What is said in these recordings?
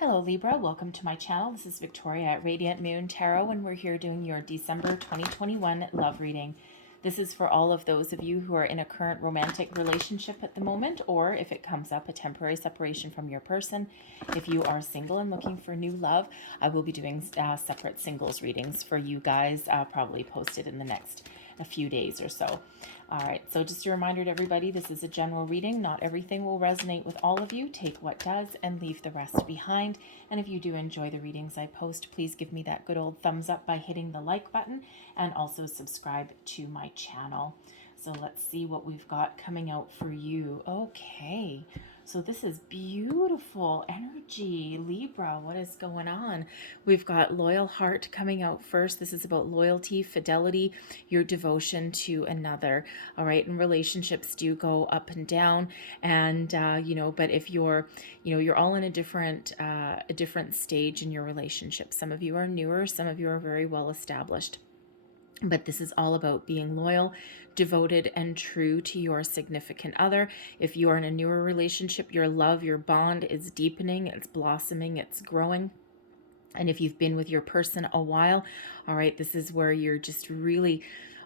Hello Libra, welcome to my channel. This is Victoria at Radiant Moon Tarot, and we're here doing your December 2021 love reading. This is for all of those of you who are in a current romantic relationship at the moment, or if it comes up, a temporary separation from your person. If you are single and looking for new love, I will be doing separate singles readings for you guys, probably posted in the next a few days or so. All right, so just a reminder to everybody, this is a general reading. Not everything will resonate with all of you. Take what does and leave the rest behind. And if you do enjoy the readings I post, please give me that good old thumbs up by hitting the like button and also subscribe to my channel. So let's see what we've got coming out for you. Okay, so this is beautiful energy, Libra. What is going on? We've got Loyal Heart coming out first. This is about loyalty, fidelity, your devotion to another. All right, and relationships do go up and down, and but if you're, you're all in a different stage in your relationship. Some of you are newer, some of you are very well established. But this is all about being loyal, devoted, and true to your significant other. If you are in a newer relationship, your love, your bond is deepening, it's blossoming, it's growing. And if you've been with your person a while, all right, this is where you're just really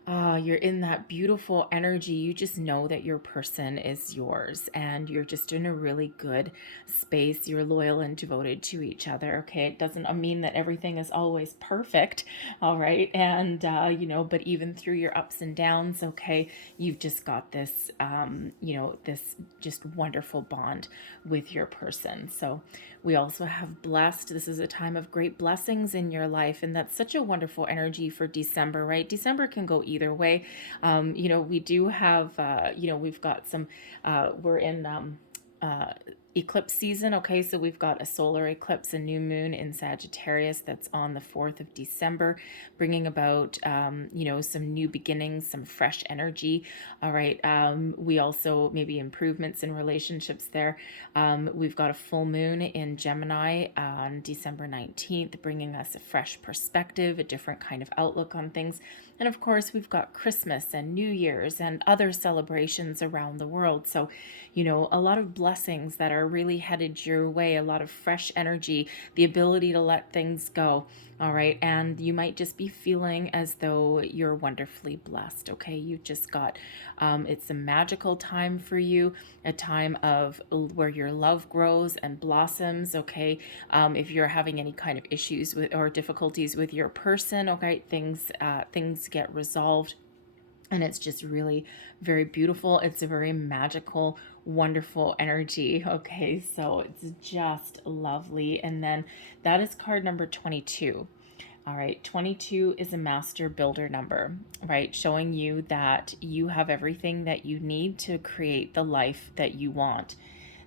you're in that beautiful energy. You just know that your person is yours and you're just in a really good space. You're loyal and devoted to each other. Okay, it doesn't mean that everything is always perfect. All right, and but even through your ups and downs, okay, you've just got this this just wonderful bond with your person. So we also have blessed. This is a time of great blessings in your life, and that's such a wonderful energy for December, right? December can go either way. We do have, we've got some, we're in eclipse season. Okay, so we've got a solar eclipse, a new moon in Sagittarius that's on the 4th of December, bringing about some new beginnings, some fresh energy. All right, we also maybe improvements in relationships there. We've got a full moon in Gemini on December 19th, bringing us a fresh perspective, a different kind of outlook on things. And of course, we've got Christmas and New Year's and other celebrations around the world. So, a lot of blessings that are really headed your way, a lot of fresh energy, the ability to let things go. All right. And you might just be feeling as though you're wonderfully blessed. Okay. You've just got, it's a magical time for you, a time of where your love grows and blossoms. Okay. If you're having any kind of issues with or difficulties with your person, okay, things get resolved. And it's just really very beautiful. It's a very magical, wonderful energy. Okay, so it's just lovely. And then that is card number 22. All right, 22 is a master builder number, right? Showing you that you have everything that you need to create the life that you want.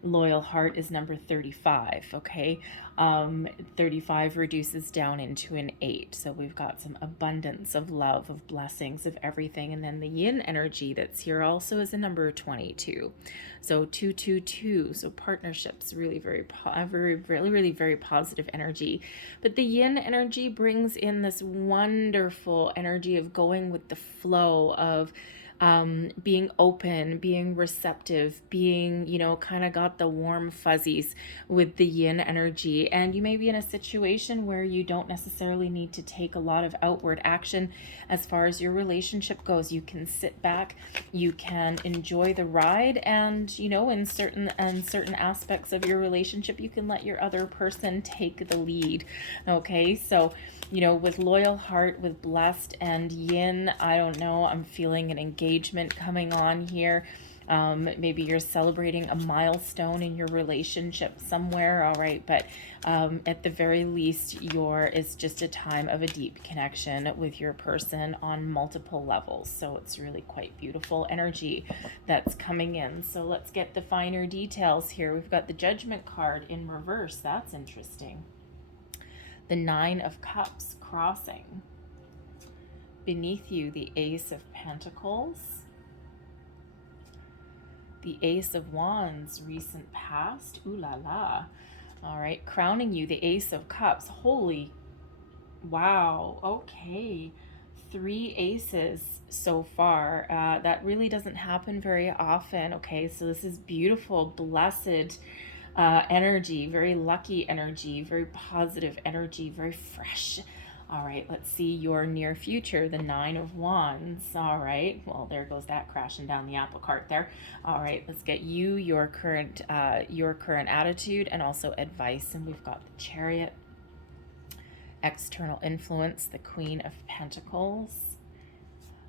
Loyal Heart is number 35, okay? 35 reduces down into an 8. So we've got some abundance of love, of blessings, of everything. And then the yin energy that's here also is a number 22. So 222, so partnerships, really very positive energy. But the yin energy brings in this wonderful energy of going with the flow, of being open, being receptive, being, kind of got the warm fuzzies with the yin energy. And you may be in a situation where you don't necessarily need to take a lot of outward action as far as your relationship goes. You can sit back, you can enjoy the ride, and, in certain aspects of your relationship, you can let your other person take the lead. Okay, so with Loyal Heart, with blessed and yin, I don't know, I'm feeling an engagement coming on here. Maybe you're celebrating a milestone in your relationship somewhere. All right, but at the very least, it's just a time of a deep connection with your person on multiple levels. So it's really quite beautiful energy that's coming in. So let's get the finer details here. We've got the Judgment card in reverse. That's interesting. The 9 of Cups crossing. Beneath you, the Ace of Pentacles. The Ace of Wands, recent past. Ooh la la. All right, crowning you, the Ace of Cups. Holy wow. Okay. 3 aces so far. That really doesn't happen very often. Okay, so this is beautiful, blessed energy, very lucky energy, very positive energy, very fresh. All right, let's see your near future, the Nine of Wands. All right, well, there goes that crashing down the apple cart there. All right, let's get you your current attitude and also advice. And we've got the Chariot, external influence, the Queen of Pentacles,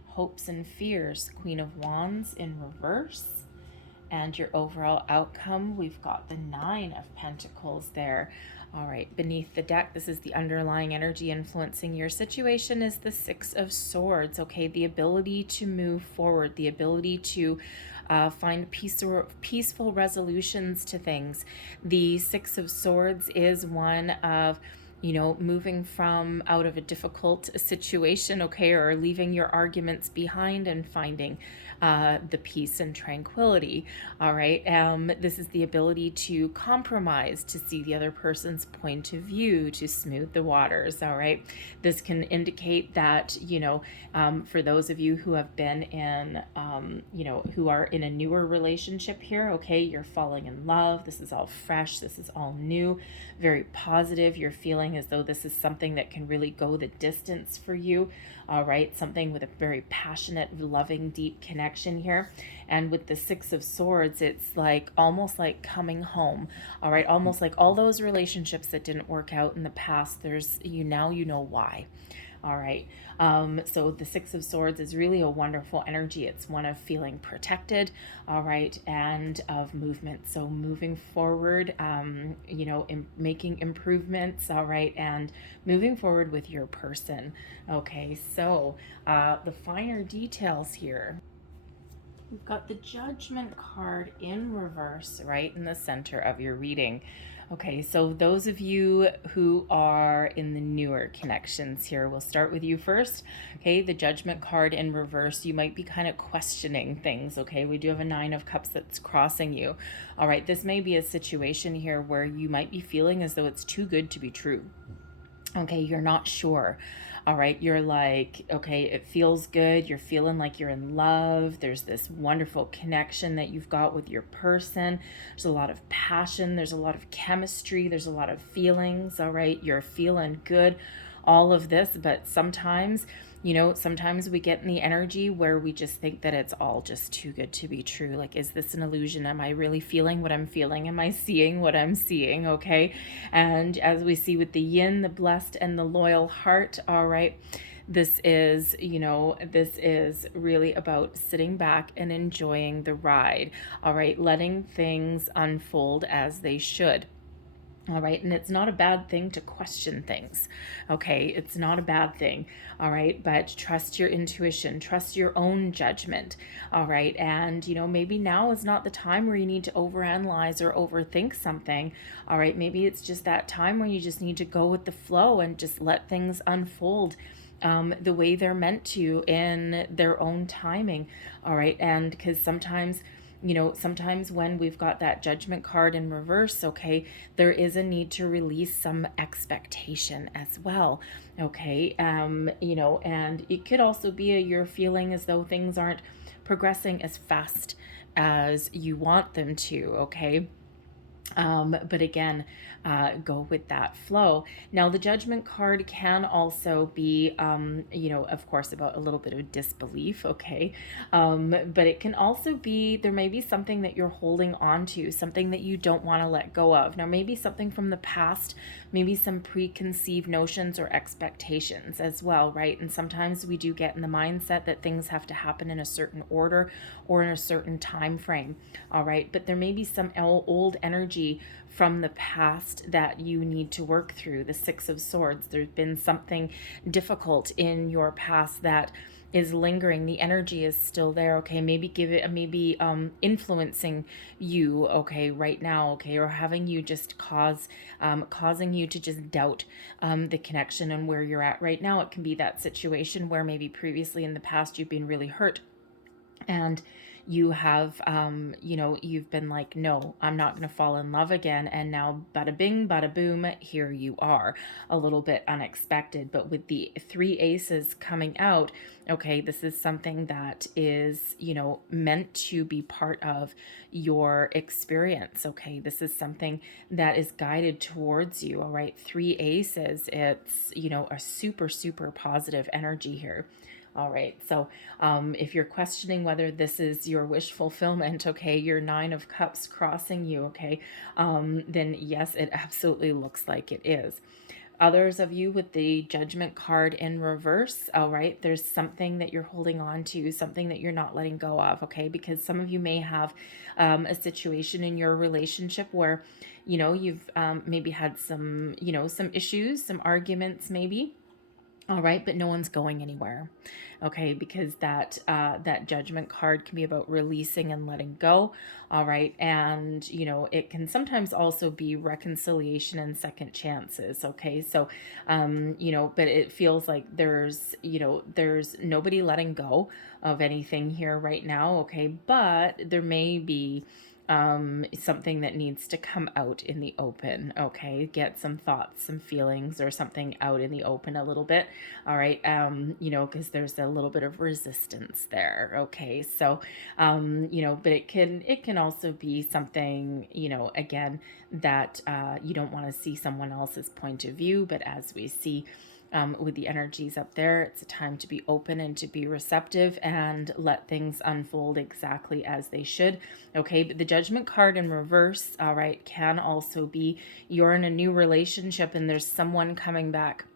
hopes and fears, Queen of Wands in reverse. And your overall outcome, we've got the Nine of Pentacles there. All right, beneath the deck, this is the underlying energy influencing your situation, is the Six of Swords. Okay, the ability to move forward, the ability to find peaceful resolutions to things. The Six of Swords is one of, you know, moving from out of a difficult situation, okay, or leaving your arguments behind and finding the peace and tranquility. All right, this is the ability to compromise, to see the other person's point of view, to smooth the waters. All right, this can indicate that, you know, for those of you who have been in, you know, who are in a newer relationship here, okay, you're falling in love. This is all fresh. This is all new, very positive. You're feeling as though this is something that can really go the distance for you. All right, something with a very passionate, loving, deep connection here. And with the Six of Swords, it's like almost like coming home. All right, almost like all those relationships that didn't work out in the past, there's you know why. All right, so the Six of Swords is really a wonderful energy. It's one of feeling protected, all right, and of movement. So moving forward, you know, making improvements, all right, and moving forward with your person. Okay, so the finer details here. We've got the Judgment card in reverse, right in the center of your reading. Okay, so those of you who are in the newer connections here, we'll start with you first. Okay, the Judgment card in reverse, you might be kind of questioning things, okay? We do have a Nine of Cups that's crossing you. All right, this may be a situation here where you might be feeling as though it's too good to be true. Okay, you're not sure. All right, you're like, okay, it feels good. You're feeling like you're in love. There's this wonderful connection that you've got with your person. There's a lot of passion. There's a lot of chemistry. There's a lot of feelings. All right, you're feeling good. All of this, but sometimes, you know, sometimes we get in the energy where we just think that it's all just too good to be true. Like, is this an illusion? Am I really feeling what I'm feeling? Am I seeing what I'm seeing? Okay. And as we see with the yin, the blessed and the loyal heart, all right, this is, you know, this is really about sitting back and enjoying the ride. All right. Letting things unfold as they should. All right, and it's not a bad thing to question things, okay? It's not a bad thing, all right? But trust your intuition, trust your own judgment, all right? And, you know, maybe now is not the time where you need to overanalyze or overthink something, all right? Maybe it's just that time where you just need to go with the flow and just let things unfold the way they're meant to in their own timing, all right? And because sometimes, you know, sometimes when we've got that Judgment card in reverse, okay, there is a need to release some expectation as well, okay? You know, and it could also be you're feeling as though things aren't progressing as fast as you want them to, okay? But again, go with that flow. Now, the Judgment card can also be, you know, of course, about a little bit of disbelief, okay? But it can also be, there may be something that you're holding on to, something that you don't want to let go of. Now, maybe something from the past, maybe some preconceived notions or expectations as well, right? And sometimes we do get in the mindset that things have to happen in a certain order or in a certain time frame, all right? But there may be some old energy from the past that you need to work through. The Six of Swords, there's been something difficult in your past that is lingering. The energy is still there, okay? Maybe influencing you, okay, right now, okay, or having you just causing you to just doubt the connection and where you're at right now. It can be that situation where maybe previously in the past you've been really hurt and you have, you've been like, no, I'm not going to fall in love again. And now bada bing, bada boom, here you are. A little bit unexpected, but with the 3 aces coming out, okay, this is something that is, meant to be part of your experience. Okay, this is something that is guided towards you. All right, 3 aces, it's, a super, super positive energy here. All right, so if you're questioning whether this is your wish fulfillment, okay, your 9 of Cups crossing you, okay, then yes, it absolutely looks like it is. Others of you with the Judgment card in reverse, all right, there's something that you're holding on to, something that you're not letting go of, okay, because some of you may have a situation in your relationship where, you've maybe had some, some issues, some arguments maybe. All right, but no one's going anywhere. Okay, because that Judgment card can be about releasing and letting go. All right, and it can sometimes also be reconciliation and second chances. Okay, so but it feels like there's nobody letting go of anything here right now. Okay, but there may be something that needs to come out in the open. Okay, get some thoughts, some feelings, or something out in the open a little bit. All right, because there's a little bit of resistance there. Okay, so but it can also be something, again, that you don't want to see someone else's point of view, but as we see with the energies up there, it's a time to be open and to be receptive and let things unfold exactly as they should. Okay, but the Judgment card in reverse, all right, can also be you're in a new relationship and there's someone coming back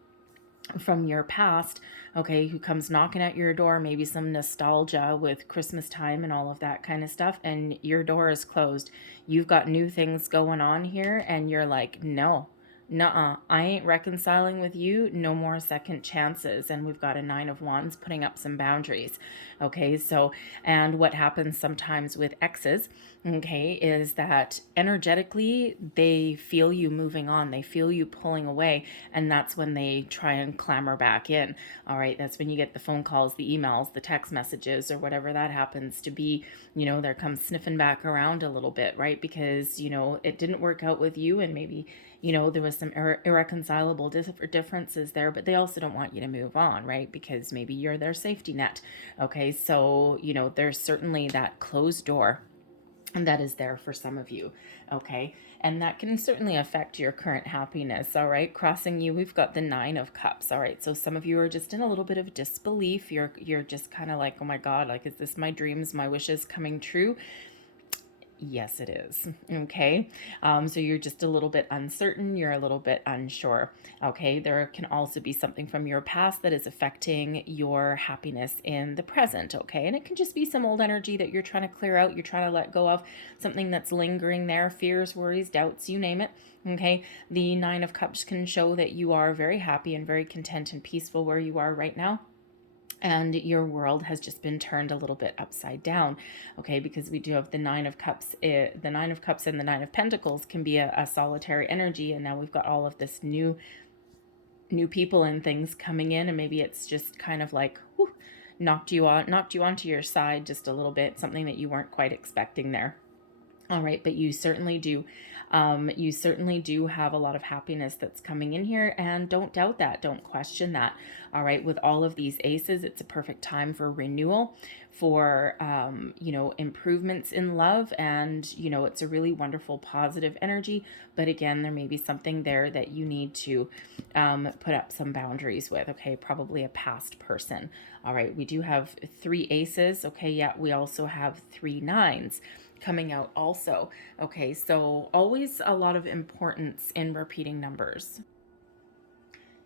from your past, okay, who comes knocking at your door, maybe some nostalgia with Christmas time and all of that kind of stuff, and your door is closed. You've got new things going on here, and you're like, no, nuh-uh, I ain't reconciling with you, no more second chances. And we've got a 9 of Wands putting up some boundaries. Okay, so, and what happens sometimes with exes, okay, is that energetically they feel you moving on, they feel you pulling away, and that's when they try and clamor back in. All right, that's when you get the phone calls, the emails, the text messages, or whatever that happens to be. They're come sniffing back around a little bit, right? Because it didn't work out with you, and maybe there was some irreconcilable differences there, but they also don't want you to move on, right? Because maybe you're their safety net. Okay, so there's certainly that closed door and that is there for some of you. Okay, and that can certainly affect your current happiness. All right, crossing you, we've got the 9 of Cups. All right, so some of you are just in a little bit of disbelief. You're just kind of like, oh my God, like, is this my dreams, my wishes coming true? Yes, it is. Okay. So you're just a little bit uncertain. You're a little bit unsure. Okay. There can also be something from your past that is affecting your happiness in the present. Okay. And it can just be some old energy that you're trying to clear out. You're trying to let go of something that's lingering there, fears, worries, doubts, you name it. Okay. The 9 of Cups can show that you are very happy and very content and peaceful where you are right now. And your world has just been turned a little bit upside down, okay, because we do have the 9 of Cups. The 9 of Cups and the 9 of Pentacles can be a solitary energy, and now we've got all of this new people and things coming in, and maybe it's just kind of like, whew, knocked you onto your side just a little bit, something that you weren't quite expecting there. All right, but you certainly do. You certainly do have a lot of happiness that's coming in here, and don't doubt that. Don't question that. All right, with all of these aces, it's a perfect time for renewal, for improvements in love, and it's a really wonderful positive energy. But again, there may be something there that you need to put up some boundaries with. Okay, probably a past person. All right, we do have 3 aces. Okay, yeah, we also have 3 9s coming out also. Okay, so always a lot of importance in repeating numbers.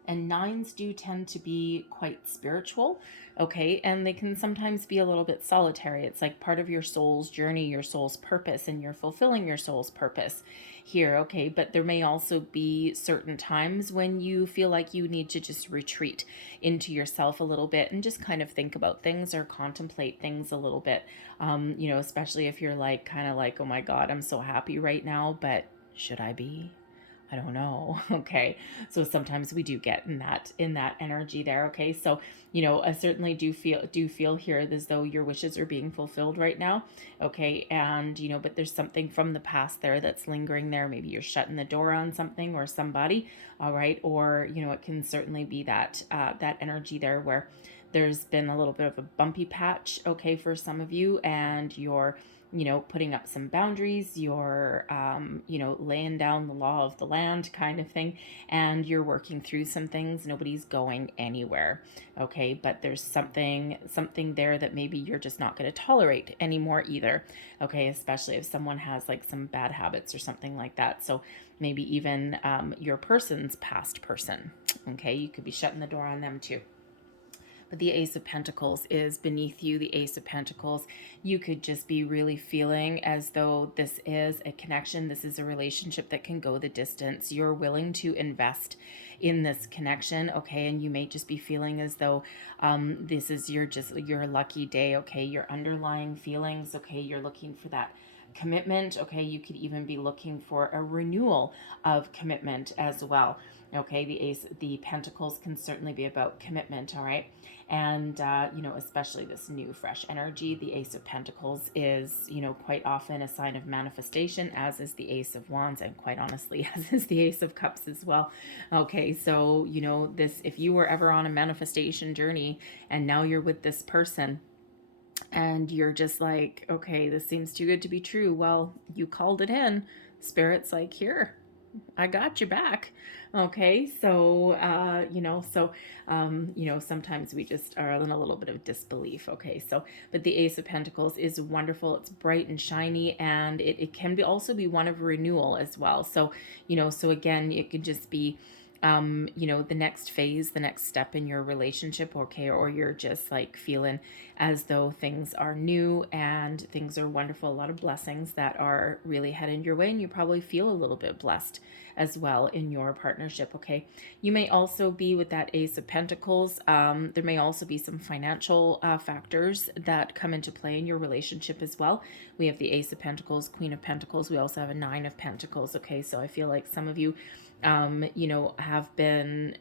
And 9s do tend to be quite spiritual, okay? And they can sometimes be a little bit solitary. It's like part of your soul's journey, your soul's purpose, and you're fulfilling your soul's purpose here, okay? But there may also be certain times when you feel like you need to just retreat into yourself a little bit and just kind of think about things or contemplate things a little bit, especially if you're like, kind of like, oh my God, I'm so happy right now, but should I be? I don't know. Okay. So sometimes we do get in that energy there. Okay. So, I certainly do feel here as though your wishes are being fulfilled right now. Okay. And, but there's something from the past there that's lingering there. Maybe you're shutting the door on something or somebody. All right. Or, it can certainly be that energy there where there's been a little bit of a bumpy patch, okay, for some of you, and you're putting up some boundaries, you're, laying down the law of the land kind of thing, and you're working through some things. Nobody's going anywhere, okay, but there's something there that maybe you're just not going to tolerate anymore either, okay, especially if someone has like some bad habits or something like that. So maybe even your person's past person, okay, you could be shutting the door on them too. But the Ace of Pentacles is beneath you. The Ace of Pentacles, you could just be really feeling as though this is a connection. This is a relationship that can go the distance. You're willing to invest in this connection, okay? And you may just be feeling as though this is your lucky day, okay? Your underlying feelings, okay? You're looking for that commitment, okay? You could even be looking for a renewal of commitment as well, okay? The Pentacles can certainly be about commitment, all right? And, especially this new fresh energy. The Ace of Pentacles is, quite often a sign of manifestation, as is the Ace of Wands, and quite honestly, as is the Ace of Cups as well. Okay, so, if you were ever on a manifestation journey and now you're with this person, and you're just like, okay, this seems too good to be true. Well, you called it in. Spirit's like, here, I got your back. Okay, so sometimes we just are in a little bit of disbelief. Okay, so but the Ace of Pentacles is wonderful. It's bright and shiny, and it can be also be one of renewal as well. So so again, it could just be the next phase, the next step in your relationship, okay, or you're just like feeling as though things are new and things are wonderful, a lot of blessings that are really headed your way, and you probably feel a little bit blessed as well in your partnership, okay. You may also be with that Ace of Pentacles. There may also be some financial factors that come into play in your relationship as well. We have the Ace of Pentacles, Queen of Pentacles. We also have a Nine of Pentacles, okay. So I feel like some of you have been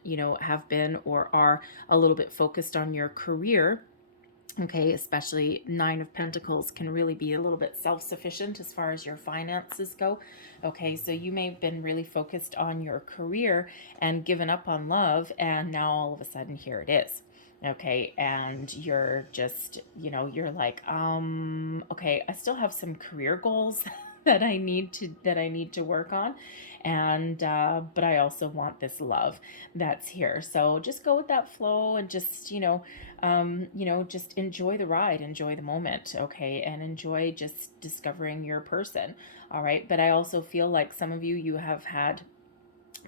or are a little bit focused on your career. Okay, especially Nine of Pentacles can really be a little bit self-sufficient as far as your finances go. Okay, so you may have been really focused on your career and given up on love, and now all of a sudden here it is. Okay, and you're just, you're like, okay, I still have some career goals that I need to work on, and but I also want this love that's here. So just go with that flow and just just enjoy the ride, enjoy the moment, okay, and enjoy just discovering your person. All right, but I also feel like some of you have had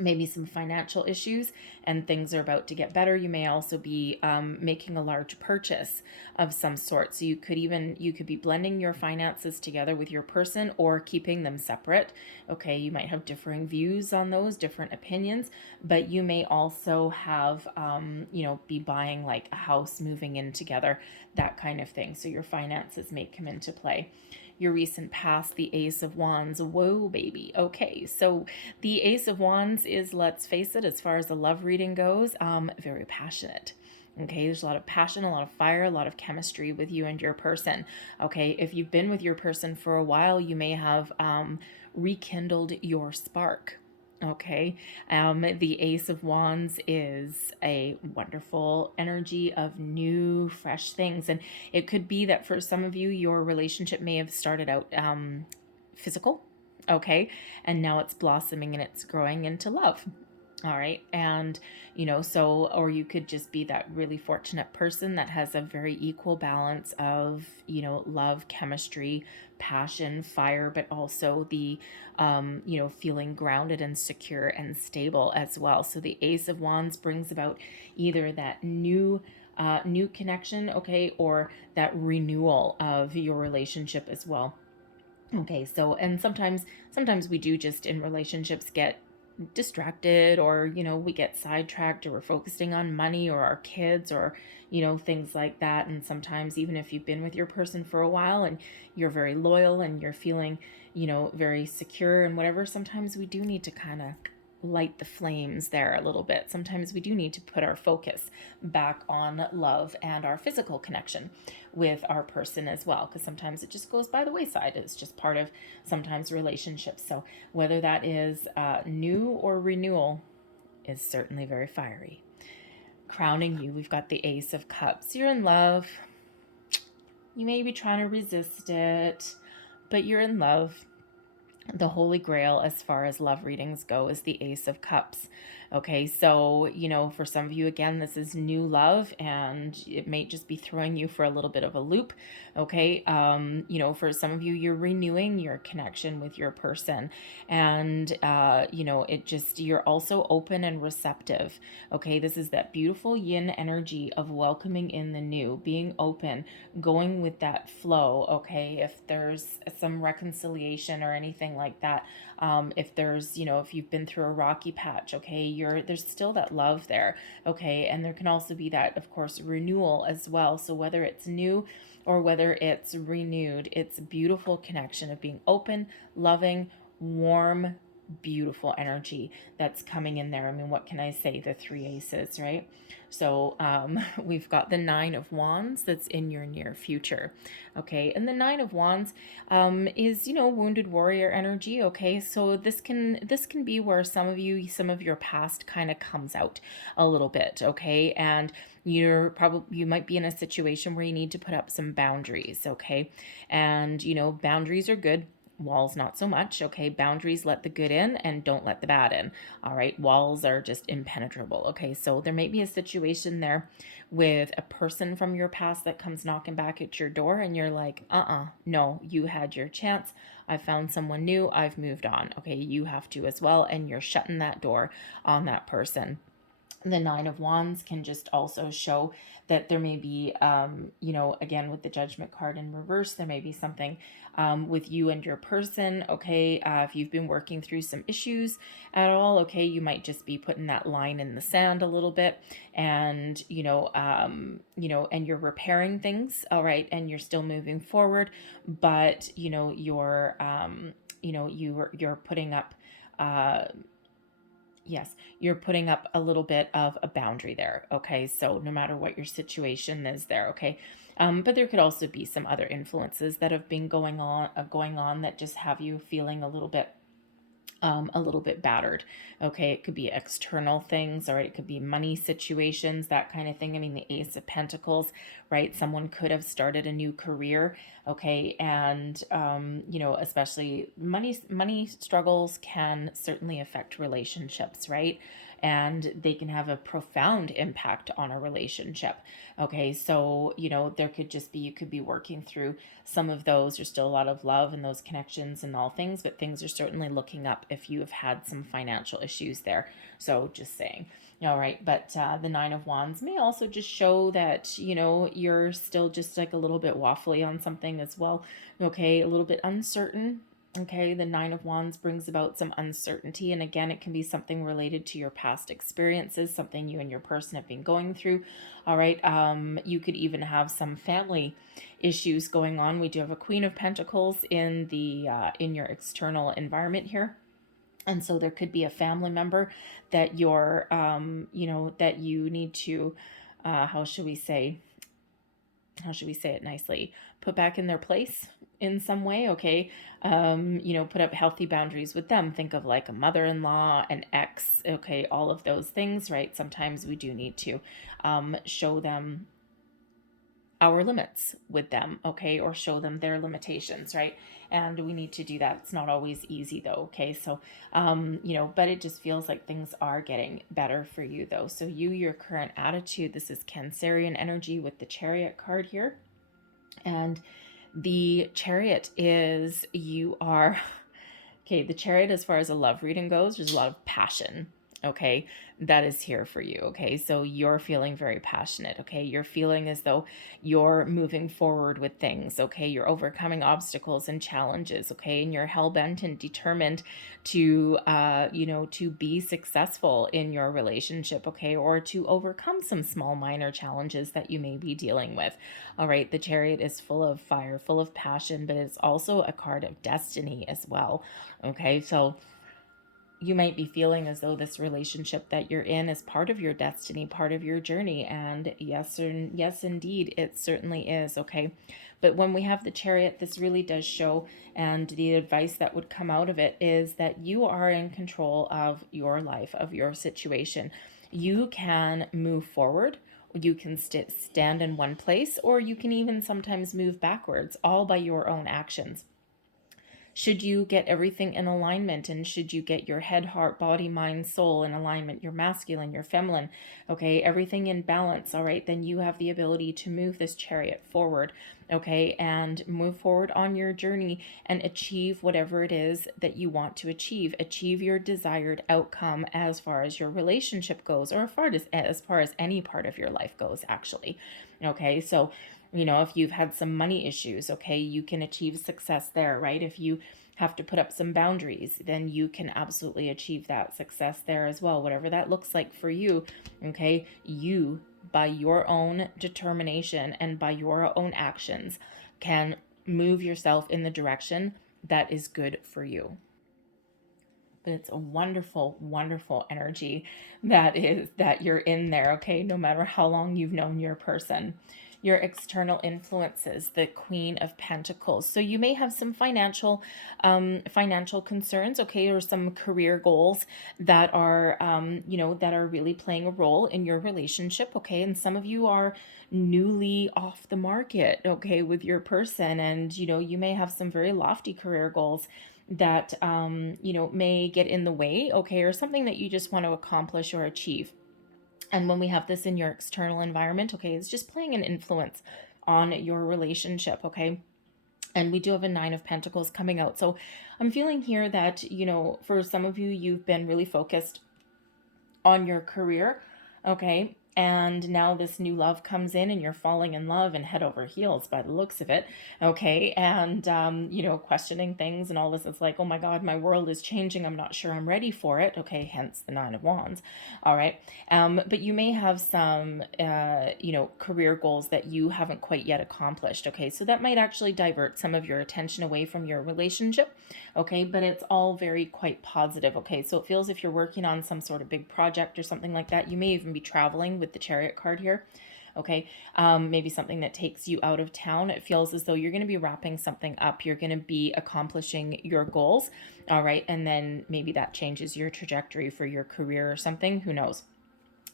maybe some financial issues and things are about to get better. You may also be making a large purchase of some sort. So you could be blending your finances together with your person or keeping them separate. Okay, you might have differing views on those, different opinions, but you may also have, be buying like a house, moving in together, that kind of thing. So your finances may come into play. Your recent past, the Ace of Wands. Whoa, baby. Okay, so the Ace of Wands is, let's face it, as far as the love reading goes, very passionate. Okay, there's a lot of passion, a lot of fire, a lot of chemistry with you and your person. Okay, if you've been with your person for a while, you may have rekindled your spark. Okay, the Ace of Wands is a wonderful energy of new, fresh things. And it could be that for some of you, your relationship may have started out physical, okay, and now it's blossoming and it's growing into love. All right. And, or you could just be that really fortunate person that has a very equal balance of, love, chemistry, passion, fire, but also the, feeling grounded and secure and stable as well. So the Ace of Wands brings about either that new connection, okay, or that renewal of your relationship as well. Okay, so, and sometimes we do just in relationships get distracted, or we get sidetracked, or we're focusing on money or our kids, or things like that. And sometimes even if you've been with your person for a while and you're very loyal and you're feeling very secure and whatever, sometimes we do need to kind of light the flames there a little bit. Sometimes we do need to put our focus back on love and our physical connection with our person as well, because sometimes it just goes by the wayside. It's just part of sometimes relationships. So whether that is new or renewal is certainly very fiery. Crowning you, we've got the Ace of Cups. You're in love. You may be trying to resist it, but you're in love. The Holy Grail as far as love readings go is the Ace of Cups. Okay, so, you know, for some of you, again, this is new love, and it may just be throwing you for a little bit of a loop. Okay, you know, for some of you, you're renewing your connection with your person, and, you know, it just, you're also open and receptive. Okay, this is that beautiful yin energy of welcoming in the new, being open, going with that flow. Okay, if there's some reconciliation or anything like that, if there's, you know, if you've been through a rocky patch, okay, there's still that love there. Okay, and there can also be that, of course, renewal as well. So whether it's new or whether it's renewed, it's a beautiful connection of being open, loving, warm, beautiful energy that's coming in there. I mean, what can I say? The three aces, right? So we've got the Nine of Wands that's in your near future. Okay, and the Nine of Wands is, you know, wounded warrior energy. Okay, so this can be where some of your past kind of comes out a little bit. Okay, and you might be in a situation where you need to put up some boundaries. Okay, and you know, boundaries are good. Walls, not so much. Okay, boundaries, let the good in and don't let the bad in. All right, walls are just impenetrable. Okay, so there may be a situation there with a person from your past that comes knocking back at your door, and you're like, no, you had your chance. I found someone new. I've moved on. Okay, you have to as well, and you're shutting that door on that person. The Nine of Wands can just also show that there may be, you know, again, with the Judgment card in reverse, there may be something with you and your person. Okay, if you've been working through some issues at all, okay, you might just be putting that line in the sand a little bit, and you know, and you're repairing things, all right, and you're still moving forward, but you know, you're putting up. Yes, you're putting up a little bit of a boundary there. Okay, so no matter what your situation is there, okay, but there could also be some other influences that have been going on that just have you feeling a little bit battered. Okay, it could be external things, or it could be money situations, that kind of thing. I mean, the Ace of Pentacles, right? Someone could have started a new career, okay, and you know, especially money struggles can certainly affect relationships, right? And they can have a profound impact on a relationship. Okay, so you know, there could just be, you could be working through some of those. There's still a lot of love in those connections and all things, but things are certainly looking up if you have had some financial issues there. So just saying. All right, but the Nine of Wands may also just show that, you know, you're still just like a little bit waffly on something as well. Okay, a little bit uncertain. Okay, the Nine of Wands brings about some uncertainty, and again, it can be something related to your past experiences, something you and your person have been going through. All right, you could even have some family issues going on. We do have a Queen of Pentacles in the in your external environment here. And so there could be a family member that you're, you know, that you need to, how should we say it nicely, put back in their place in some way. Okay, you know, put up healthy boundaries with them. Think of like a mother-in-law, an ex, okay, all of those things, right? Sometimes we do need to show them our limits with them, okay, or show them their limitations, right? And we need to do that. It's not always easy though, okay? So, you know, but it just feels like things are getting better for you though. So your current attitude, this is Cancerian energy with the Chariot card here. And the Chariot is, you are, okay, the Chariot, as far as a love reading goes, there's a lot of passion. Okay, that is here for you. Okay, so you're feeling very passionate. Okay, you're feeling as though you're moving forward with things. Okay, you're overcoming obstacles and challenges. Okay, and you're hell-bent and determined to you know, to be successful in your relationship. Okay, or to overcome some small minor challenges that you may be dealing with. All right, the Chariot is full of fire, full of passion, but it's also a card of destiny as well. Okay, so you might be feeling as though this relationship that you're in is part of your destiny, part of your journey. And yes, yes, indeed, it certainly is. Okay. But when we have the Chariot, this really does show, and the advice that would come out of it is that you are in control of your life, of your situation. You can move forward. You can stand in one place, or you can even sometimes move backwards, all by your own actions. Should you get everything in alignment, and should you get your head, heart, body, mind, soul in alignment, your masculine, your feminine, okay, everything in balance, all right, then you have the ability to move this Chariot forward, okay, and move forward on your journey and achieve whatever it is that you want to achieve your desired outcome as far as your relationship goes, or as far as any part of your life goes, actually. Okay, so if you've had some money issues, okay, you can achieve success there, right? If you have to put up some boundaries, then you can absolutely achieve that success there as well, whatever that looks like for you, okay? You, by your own determination and by your own actions, can move yourself in the direction that is good for you. But it's a wonderful, wonderful energy that you're in there, okay? No matter how long you've known your person. Your external influences, the Queen of Pentacles. So you may have some financial concerns, okay, or some career goals that are, that are really playing a role in your relationship, okay? And some of you are newly off the market, okay, with your person, and you may have some very lofty career goals that may get in the way, okay, or something that you just want to accomplish or achieve. And when we have this in your external environment, okay, it's just playing an influence on your relationship, okay? And we do have a 9 of Pentacles coming out. So I'm feeling here that, for some of you, you've been really focused on your career, okay? And now this new love comes in and you're falling in love and head over heels by the looks of it, okay? And, questioning things and all this. It's like, oh my God, my world is changing. I'm not sure I'm ready for it, okay? Hence the 9 of Wands, all right? But you may have some, career goals that you haven't quite yet accomplished, okay? So that might actually divert some of your attention away from your relationship, okay? But it's all very quite positive, okay? So it feels if you're working on some sort of big project or something like that, you may even be traveling with the Chariot card here, okay? Maybe something that takes you out of town. It feels as though you're going to be wrapping something up. You're going to be accomplishing your goals, all right? And then maybe that changes your trajectory for your career or something. Who knows?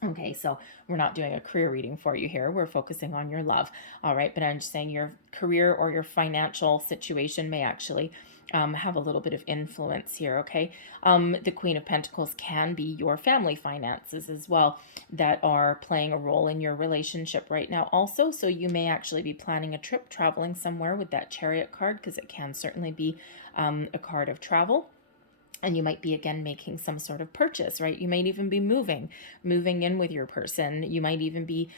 Okay, so we're not doing a career reading for you here. We're focusing on your love, all right? But I'm just saying your career or your financial situation may actually have a little bit of influence here, okay? The Queen of Pentacles can be your family finances as well that are playing a role in your relationship right now also. So you may actually be planning a trip, traveling somewhere with that Chariot card, because it can certainly be a card of travel. And you might be, again, making some sort of purchase, right? You might even be moving in with your person. You might even be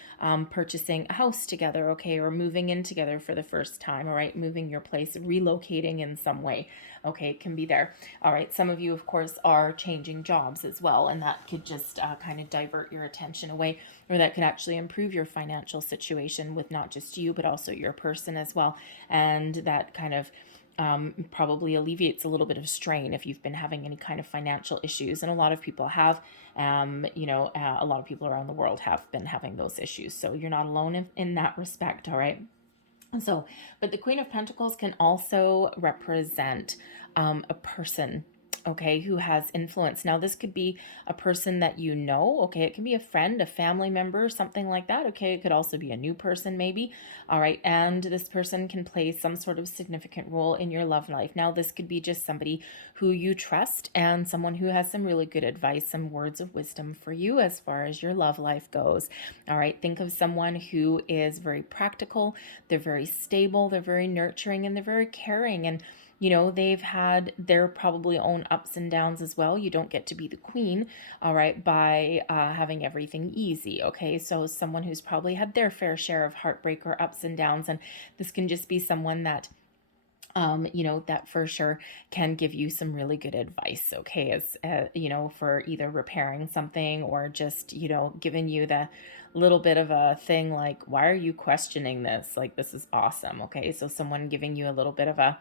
purchasing a house together, okay? Or moving in together for the first time, all right? Moving your place, relocating in some way, okay? It can be there, all right? Some of you, of course, are changing jobs as well, and that could just kind of divert your attention away, or that could actually improve your financial situation with not just you, but also your person as well. And that kind of probably alleviates a little bit of strain if you've been having any kind of financial issues. And a lot of people have, a lot of people around the world have been having those issues. So you're not alone in that respect, all right? So, but the Queen of Pentacles can also represent a person, okay, who has influence. Now, this could be a person that you know, okay, it can be a friend, a family member, something like that, okay, it could also be a new person maybe, all right, and this person can play some sort of significant role in your love life. Now, this could be just somebody who you trust and someone who has some really good advice, some words of wisdom for you as far as your love life goes, all right. Think of someone who is very practical, they're very stable, they're very nurturing, and they're very caring, and they've had their probably own ups and downs as well. You don't get to be the queen, all right, by having everything easy, okay? So someone who's probably had their fair share of heartbreak or ups and downs, and this can just be someone that you know, that for sure can give you some really good advice, okay, as you know, for either repairing something or just, you know, giving you the little bit of a thing like, why are you questioning this? Like, this is awesome, okay? So someone giving you a little bit of a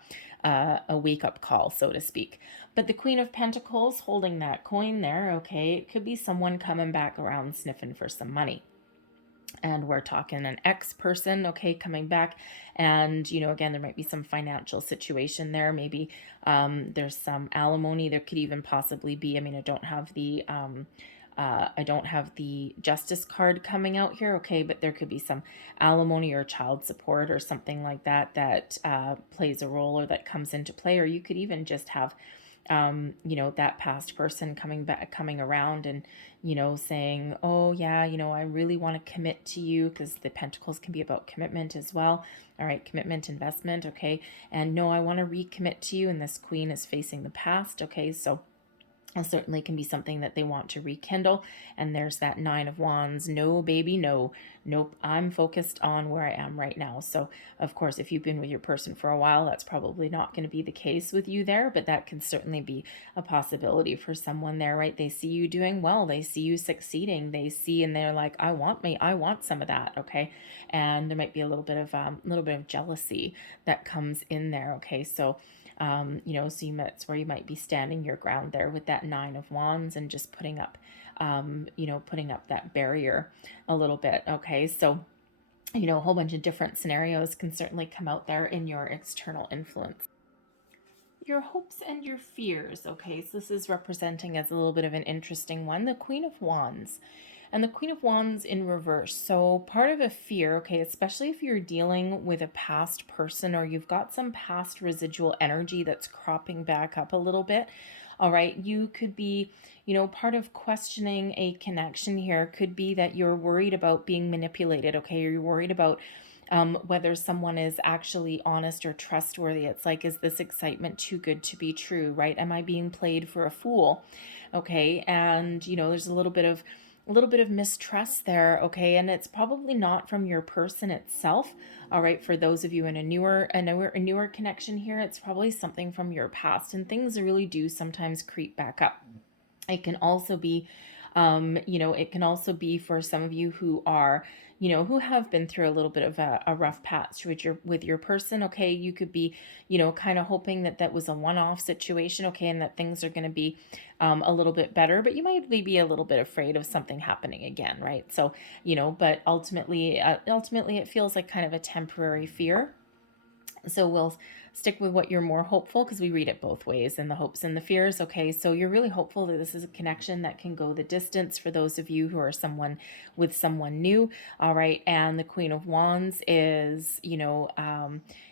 wake-up call, so to speak. But the Queen of Pentacles holding that coin there, okay, it could be someone coming back around sniffing for some money. And we're talking an ex person, okay, coming back. And, you know, again, there might be some financial situation there. Maybe there's some alimony. There could even possibly be, I mean, I don't have the justice card coming out here, okay, but there could be some alimony or child support or something like that that plays a role or that comes into play. Or you could even just have you know, that past person coming around and, you know, saying, oh yeah, you know, I really want to commit to you, because the pentacles can be about commitment as well. All right, commitment, investment, okay. And no, I want to recommit to you. And this queen is facing the past, okay. So it certainly can be something that they want to rekindle. And there's that Nine of Wands. No, baby, no. Nope, I'm focused on where I am right now. So, of course, if you've been with your person for a while, that's probably not going to be the case with you there, but that can certainly be a possibility for someone there, right? They see you doing well. They see you succeeding. They see and they're like, I want some of that, okay? And there might be a little bit of jealousy that comes in there, okay? So, you know, so that's where you might be standing your ground there with that Nine of Wands and just putting up, you know, putting up that barrier a little bit. Okay. So, you know, a whole bunch of different scenarios can certainly come out there in your external influence. Your hopes and your fears. Okay. So this is representing as a little bit of an interesting one, the Queen of Wands. And the Queen of Wands in reverse. So part of a fear, okay, especially if you're dealing with a past person or you've got some past residual energy that's cropping back up a little bit, all right, you could be, you know, part of questioning a connection here could be that you're worried about being manipulated, okay, or you're worried about whether someone is actually honest or trustworthy. It's like, is this excitement too good to be true, right? Am I being played for a fool? Okay, and, you know, there's a little bit of mistrust there, okay, and it's probably not from your person itself. All right, for those of you in a newer connection here, it's probably something from your past, and things really do sometimes creep back up. It can also be you know, it can also be for some of you who are, you know, who have been through a little bit of a rough patch with your person. Okay, you could be, you know, kind of hoping that that was a one-off situation, okay, and that things are going to be a little bit better, but you might be a little bit afraid of something happening again, right? So, you know, but ultimately it feels like kind of a temporary fear. So we'll stick with what you're more hopeful, because we read it both ways, in the hopes and the fears. Okay, so you're really hopeful that this is a connection that can go the distance for those of you who are someone new. All right, and the Queen of Wands is, you know,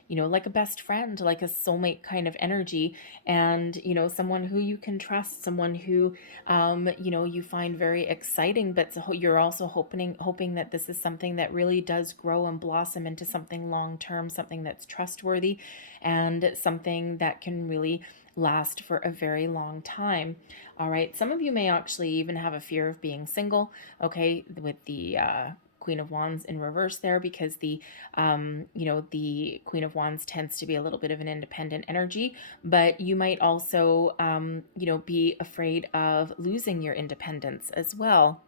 like a best friend, like a soulmate kind of energy, and, you know, someone who you can trust, someone who, you know, you find very exciting, but you're also hoping that this is something that really does grow and blossom into something long-term, something that's trustworthy, and something that can really last for a very long time. All right, some of you may actually even have a fear of being single, okay, with the Queen of Wands in reverse there, because the you know, the Queen of Wands tends to be a little bit of an independent energy, but you might also you know, be afraid of losing your independence as well.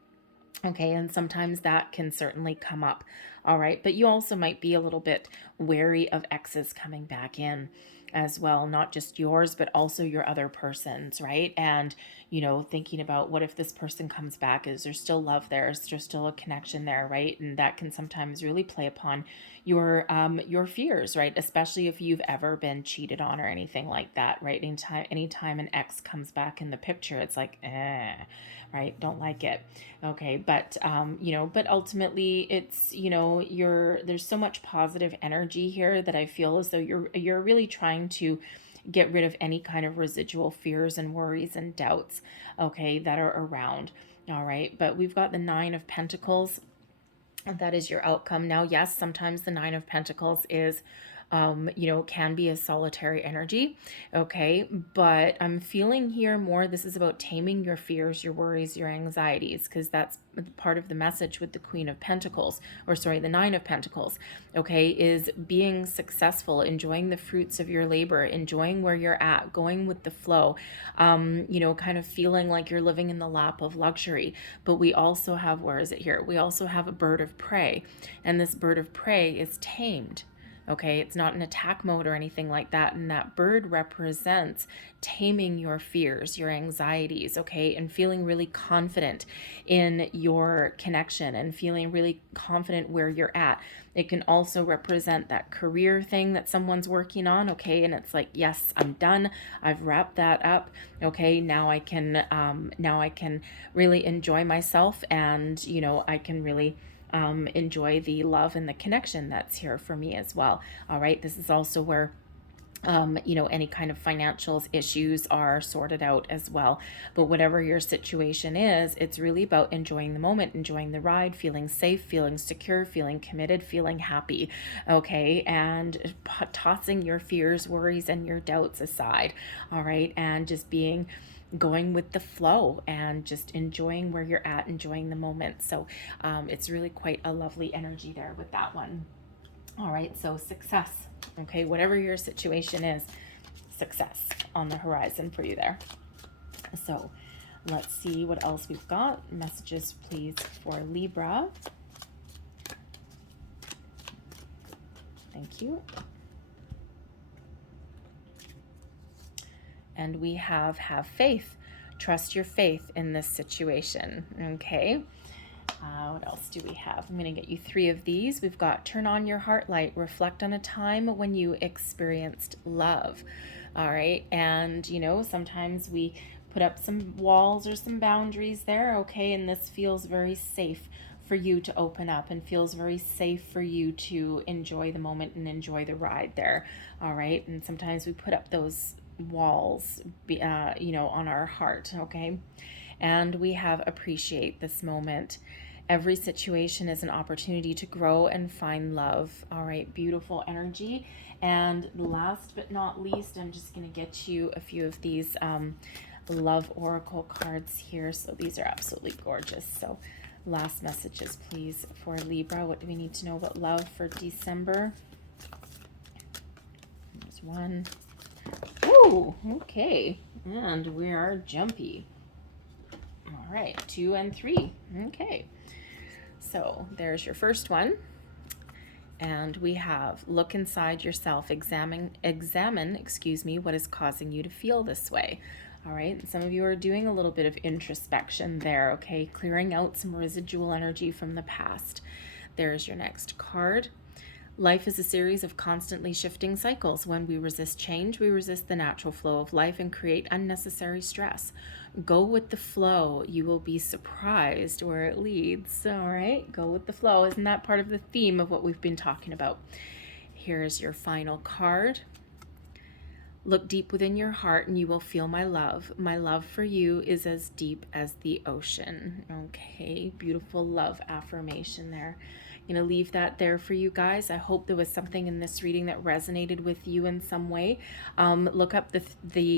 Okay, and sometimes that can certainly come up. All right, but you also might be a little bit wary of exes coming back in as well, not just yours, but also your other person's, right? And, you know, thinking about, what if this person comes back? Is there still love there? Is there still a connection there, right? And that can sometimes really play upon your fears, right? Especially if you've ever been cheated on or anything like that, right? Anytime an ex comes back in the picture, it's like, right? Don't like it. Okay, but you know, but ultimately it's, you know, there's so much positive energy here that I feel as though you're really trying to get rid of any kind of residual fears and worries and doubts, okay, that are around. All right, but we've got the Nine of Pentacles. That is your outcome. Now, yes, sometimes the Nine of Pentacles is you know, can be a solitary energy. Okay. But I'm feeling here more, this is about taming your fears, your worries, your anxieties, because that's part of the message with the Queen of Pentacles, or sorry, the Nine of Pentacles, okay, is being successful, enjoying the fruits of your labor, enjoying where you're at, going with the flow, you know, kind of feeling like you're living in the lap of luxury. But we also have, where is it here? We also have a bird of prey, and this bird of prey is tamed. Okay, it's not an attack mode or anything like that. And that bird represents taming your fears, your anxieties, okay, and feeling really confident in your connection and feeling really confident where you're at. It can also represent that career thing that someone's working on, okay, and it's like, yes, I'm done. I've wrapped that up. Okay, now I can really enjoy myself, and you know, I can really enjoy the love and the connection that's here for me as well. All right, this is also where you know, any kind of financial issues are sorted out as well. But whatever your situation is, it's really about enjoying the moment, enjoying the ride, feeling safe, feeling secure, feeling committed, feeling happy, okay, and tossing your fears, worries, and your doubts aside. All right, and just going with the flow and just enjoying where you're at, enjoying the moment. So it's really quite a lovely energy there with that one. All right, so success. Okay, whatever your situation is, success on the horizon for you there. So let's see what else we've got. Messages, please, for Libra. Thank you. And we have faith. Trust your faith in this situation. Okay. What else do we have? I'm going to get you 3 of these. We've got turn on your heart light. Reflect on a time when you experienced love. All right. And, you know, sometimes we put up some walls or some boundaries there. Okay. And this feels very safe for you to open up, and feels very safe for you to enjoy the moment and enjoy the ride there. All right. And sometimes we put up those walls, you know, on our heart. Okay. And we have appreciate this moment. Every situation is an opportunity to grow and find love. All right, beautiful energy. And last but not least, I'm just going to get you a few of these love oracle cards here. So these are absolutely gorgeous. So last messages, please, for Libra. What do we need to know about love for December? There's 1. Ooh, okay. And we are jumpy. All right, 2 and 3. Okay. So there's your first one. And we have look inside yourself, examine, what is causing you to feel this way. All right. Some of you are doing a little bit of introspection there. Okay. Clearing out some residual energy from the past. There's your next card. Life is a series of constantly shifting cycles. When we resist change, we resist the natural flow of life and create unnecessary stress. Go with the flow. You will be surprised where it leads. All right, go with the flow. Isn't that part of the theme of what we've been talking about? Here's your final card. Look deep within your heart and you will feel my love. My love for you is as deep as the ocean. Okay, beautiful love affirmation there. I'm going to leave that there for you guys. I hope there was something in this reading that resonated with you in some way. Look up the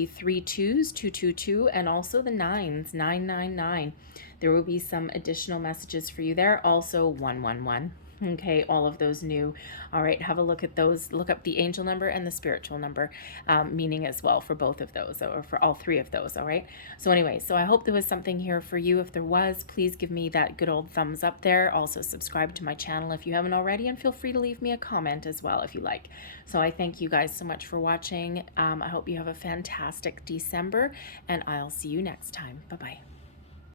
3 2s, 222, and also the 9s, 999. There will be some additional messages for you there. Also 111. Okay, all of those new. All right, have a look at those. Look up the angel number and the spiritual number, meaning as well for both of those, or for all 3 of those. All right. So anyway, so I hope there was something here for you. If there was, please give me that good old thumbs up there. Also subscribe to my channel if you haven't already, and feel free to leave me a comment as well if you like. So I thank you guys so much for watching. I hope you have a fantastic December, and I'll see you next time. Bye-bye.